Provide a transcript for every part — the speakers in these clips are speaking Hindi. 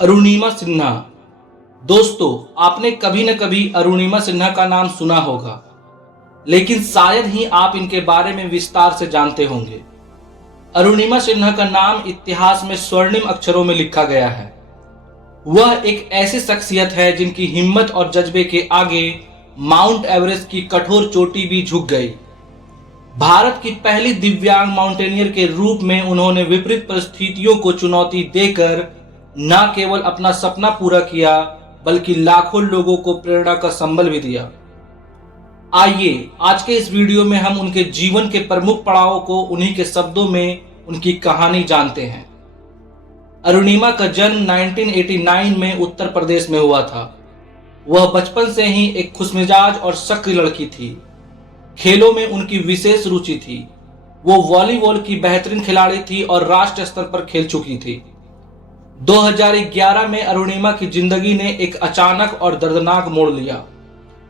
अरुणिमा सिन्हा। दोस्तों, आपने कभी न कभी अरुणिमा सिन्हा का नाम सुना होगा, लेकिन शायद ही आप इनके बारे में विस्तार से जानते होंगे। अरुणिमा सिन्हा का नाम इतिहास में स्वर्णिम अक्षरों में लिखा गया है। वह एक ऐसी शख्सियत है जिनकी हिम्मत और जज्बे के आगे माउंट एवरेस्ट की कठोर चोटी भी झुक गई। भारत की पहली दिव्यांग माउंटेनियर के रूप में उन्होंने विपरीत परिस्थितियों को चुनौती देकर न केवल अपना सपना पूरा किया, बल्कि लाखों लोगों को प्रेरणा का संबल भी दिया। आइए आज के इस वीडियो में हम उनके जीवन के प्रमुख पड़ावों को उन्हीं के शब्दों में उनकी कहानी जानते हैं। अरुणिमा का जन्म 1989 में उत्तर प्रदेश में हुआ था। वह बचपन से ही एक खुशमिजाज और सक्रिय लड़की थी। खेलों में उनकी विशेष रुचि थी। वो वॉलीबॉल की बेहतरीन खिलाड़ी थी और राष्ट्रीय स्तर पर खेल चुकी थी। 2011 में अरुणिमा की जिंदगी ने एक अचानक और दर्दनाक मोड़ लिया।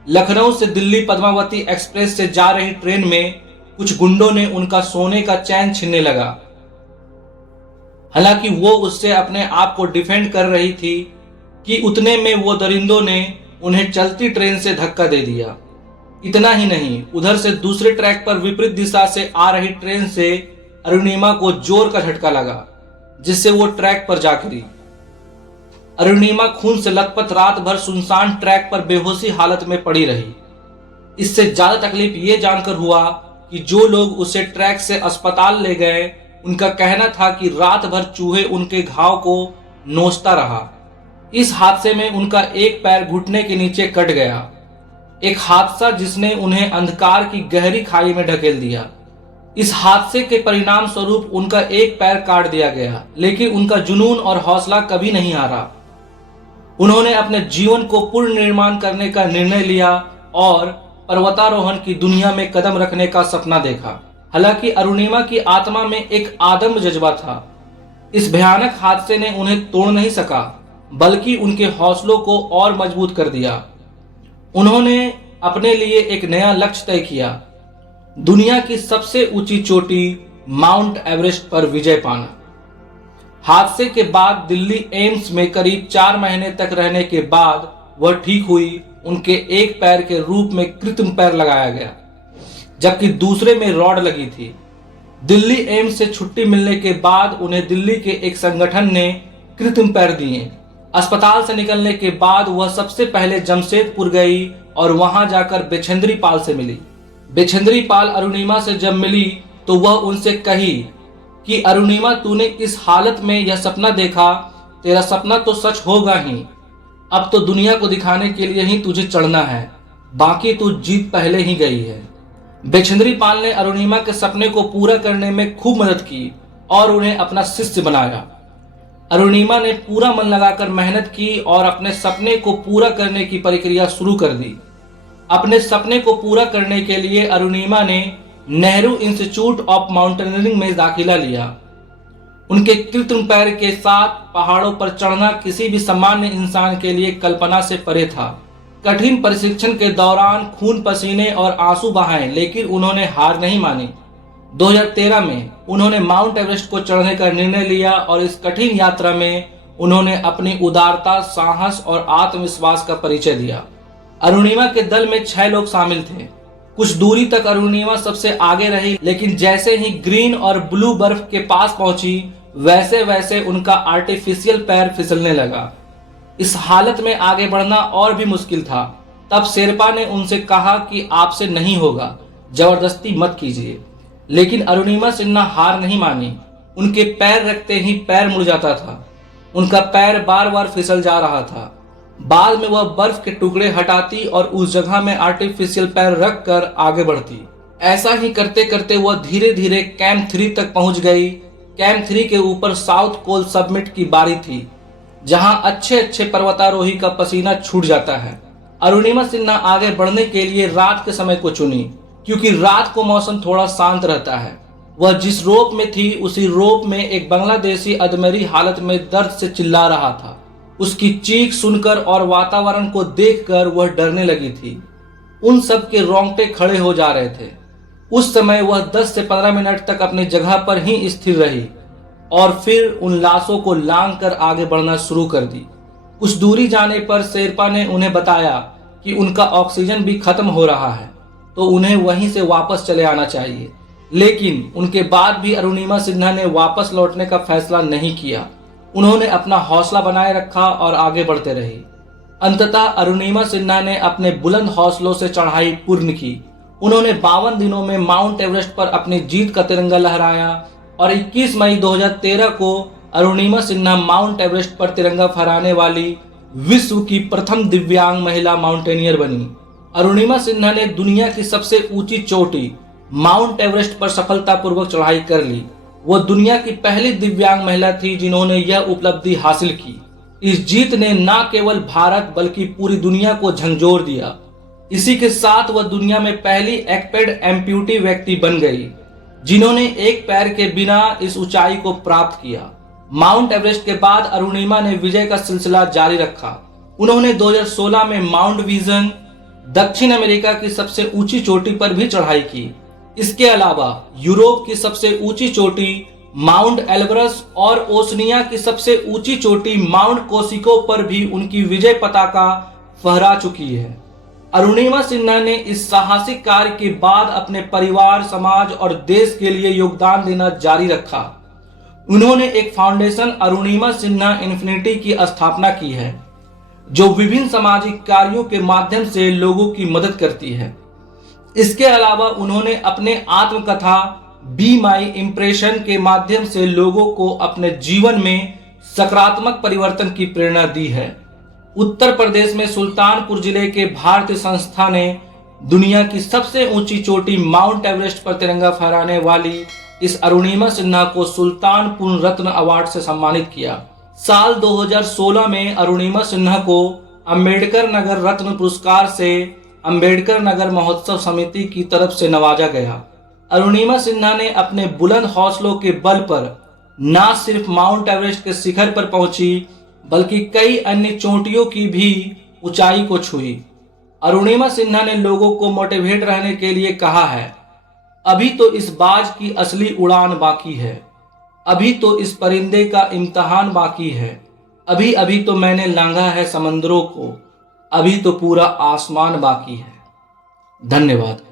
लखनऊ से दिल्ली पद्मावती एक्सप्रेस से जा रही ट्रेन में कुछ गुंडों ने उनका सोने का चैन छीनने लगा। हालांकि वो उससे अपने आप को डिफेंड कर रही थी कि उतने में वो दरिंदों ने उन्हें चलती ट्रेन से धक्का दे दिया। इतना ही नहीं, उधर से दूसरे ट्रैक पर विपरीत दिशा से आ रही ट्रेन से अरुणिमा को जोर का झटका लगा, जिससे वो ट्रैक पर जा गिरी। अरुणिमा खून से लथपथ रात भर सुनसान ट्रैक पर बेहोशी हालत में पड़ी रही। इससे ज्यादा तकलीफ ये जानकर हुआ कि जो लोग उसे ट्रैक से अस्पताल ले गए, उनका कहना था कि रात भर चूहे उनके घाव को नोचता रहा। इस हादसे में उनका एक पैर घुटने के नीचे कट गया, एक हादसा जिसने उन्हें अंधकार की गहरी खाई में ढकेल दिया। इस हादसे के परिणाम स्वरूप उनका एक पैर काट दिया गया, लेकिन उनका जुनून और हौसला कभी नहीं हारा। उन्होंने अपने जीवन को पुनर्निर्माण करने का निर्णय लिया और पर्वतारोहण की दुनिया में कदम रखने का सपना देखा। हालांकि अरुणिमा की आत्मा में एक आदम्य जज्बा था। इस भयानक हादसे ने उन्हें तोड़ नहीं सका, बल्कि उनके हौसलों को और मजबूत कर दिया। उन्होंने अपने लिए एक नया लक्ष्य तय किया, दुनिया की सबसे ऊंची चोटी माउंट एवरेस्ट पर विजय पाना। हादसे के बाद दिल्ली एम्स में करीब 4 महीने तक रहने के बाद वह ठीक हुई। उनके एक पैर के रूप में कृत्रिम पैर लगाया गया, जबकि दूसरे में रॉड लगी थी। दिल्ली एम्स से छुट्टी मिलने के बाद उन्हें दिल्ली के एक संगठन ने कृत्रिम पैर दिए। अस्पताल से निकलने के बाद वह सबसे पहले जमशेदपुर गई और वहां जाकर बेछेंद्री पाल से मिली। बेछेंद्री पाल अरुणिमा से जब मिली तो वह उनसे कही कि अरुणिमा, तूने इस हालत में यह सपना देखा, तेरा सपना तो सच होगा ही। अब तो दुनिया को दिखाने के लिए ही तुझे चढ़ना है, बाकी तू जीत पहले ही गई है। बेछेंद्री पाल ने अरुणिमा के सपने को पूरा करने में खूब मदद की और उन्हें अपना शिष्य बनाया। अरुणिमा ने पूरा मन लगाकर मेहनत की और अपने सपने को पूरा करने की प्रक्रिया शुरू कर दी। अपने सपने को पूरा करने के लिए अरुणिमा ने नेहरू इंस्टीट्यूट ऑफ माउंटेनियरिंग में दाखिला लिया। उनके कृत्रिम पैर के साथ पहाड़ों पर चढ़ना किसी भी सामान्य इंसान के लिए कल्पना से परे था। कठिन प्रशिक्षण के दौरान खून पसीने और आंसू बहाए, लेकिन उन्होंने हार नहीं मानी। 2013 में उन्होंने माउंट एवरेस्ट को चढ़ने का निर्णय लिया और इस कठिन यात्रा में उन्होंने अपनी उदारता, साहस और आत्मविश्वास का परिचय दिया। अरुणिमा के दल में 6 लोग शामिल थे। कुछ दूरी तक अरुणिमा सबसे आगे रही, लेकिन जैसे ही ग्रीन और ब्लू बर्फ के पास पहुंची, वैसे वैसे उनका आर्टिफिशियल पैर फिसलने लगा। इस हालत में आगे बढ़ना और भी मुश्किल था। तब शेरपा ने उनसे कहा कि आपसे नहीं होगा, जबरदस्ती मत कीजिए। लेकिन अरुणिमा सिन्हा हार नहीं मानी। उनके पैर रखते ही पैर मुड़ जाता था। उनका पैर बार बार फिसल जा रहा था। बाद में वह बर्फ के टुकड़े हटाती और उस जगह में आर्टिफिशियल पैर रख कर आगे बढ़ती। ऐसा ही करते करते वह धीरे धीरे कैंप 3 तक पहुंच गई। कैंप 3 के ऊपर साउथ कोल सबमिट की बारी थी, जहां अच्छे अच्छे पर्वतारोही का पसीना छूट जाता है। अरुणिमा सिन्हा आगे बढ़ने के लिए रात के समय को चुनी, क्योंकि रात को मौसम थोड़ा शांत रहता है। वह जिस रोप में थी, उसी रोप में एक बांग्लादेशी अधमरी हालत में दर्द से चिल्ला रहा था। उसकी चीख सुनकर और वातावरण को देखकर वह डरने लगी थी। उन सब के रोंगटे खड़े हो जा रहे थे। उस समय वह 10 से 15 मिनट तक अपनी जगह पर ही स्थिर रही। और फिर उन लाशों को लांग कर आगे बढ़ना शुरू कर दी। कुछ दूरी जाने पर शेरपा ने उन्हें बताया कि उनका ऑक्सीजन भी खत्म हो रहा है, तो उन्हें वहीं से वापस चले आना चाहिए। लेकिन उनके बाद भी अरुणिमा सिन्हा ने वापस लौटने का फैसला नहीं किया। उन्होंने अपना हौसला बनाए रखा और आगे बढ़ते रही। अंततः अरुणिमा सिन्हा ने अपने बुलंद हौसलों से चढ़ाई पूर्ण की। उन्होंने 52 दिनों में माउंट एवरेस्ट पर अपनी जीत का तिरंगा लहराया और 21 मई 2013 को अरुणिमा सिन्हा माउंट एवरेस्ट पर तिरंगा फहराने वाली विश्व की प्रथम दिव्यांग महिला माउंटेनियर बनी। अरुणिमा सिन्हा ने दुनिया की सबसे ऊंची चोटी माउंट एवरेस्ट पर सफलतापूर्वक चढ़ाई कर ली। वो दुनिया की पहली दिव्यांग महिला थी जिन्होंने यह उपलब्धि हासिल की। इस जीत ने न केवल भारत बल्कि पूरी दुनिया को झंझोर दिया। इसी के साथ वह दुनिया में पहली एक्पेड एम्प्यूटी व्यक्ति बन गई जिन्होंने एक पैर के बिना इस ऊंचाई को प्राप्त किया। माउंट एवरेस्ट के बाद अरुणिमा ने विजय का सिलसिला जारी रखा। उन्होंने 2016 में माउंट विजन दक्षिण अमेरिका की सबसे ऊंची चोटी पर भी चढ़ाई की। इसके अलावा यूरोप की सबसे ऊंची चोटी माउंट एल्ब्रस और ओसनिया की सबसे ऊंची चोटी माउंट कोसिको पर भी उनकी विजय पताका फहरा चुकी है। अरुणिमा सिन्हा ने इस साहसिक कार्य के बाद अपने परिवार, समाज और देश के लिए योगदान देना जारी रखा। उन्होंने एक फाउंडेशन अरुणिमा सिन्हा इन्फिनिटी की स्थापना की है जो विभिन्न सामाजिक कार्यों के माध्यम से लोगों की मदद करती है। इसके अलावा उन्होंने अपने आत्मकथा बी माई इम्प्रेशन के माध्यम से लोगों को अपने जीवन में सकारात्मक परिवर्तन की प्रेरणा दी है। उत्तर प्रदेश में सुल्तानपुर जिले के भारतीय संस्था ने दुनिया की सबसे ऊंची चोटी माउंट एवरेस्ट पर तिरंगा फहराने वाली इस अरुणिमा सिन्हा को सुल्तानपुर रत्न अवार्ड से सम्मानित किया। साल 2016 में अरुणिमा सिन्हा को अंबेडकर नगर रत्न पुरस्कार से अंबेडकर नगर महोत्सव समिति की तरफ से नवाजा गया। अरुणिमा सिन्हा ने अपने बुलंद हौसलों के बल पर न सिर्फ माउंट एवरेस्ट के शिखर पर पहुंची बल्कि कई अन्य चोटियों की भी ऊंचाई को छुई। अरुणिमा सिन्हा ने लोगों को मोटिवेट रहने के लिए कहा है, अभी तो इस बाज की असली उड़ान बाकी है, अभी तो इस परिंदे का इम्तिहान बाकी है, अभी अभी तो मैंने लांघा है समंदरों को, अभी तो पूरा आसमान बाकी है। धन्यवाद।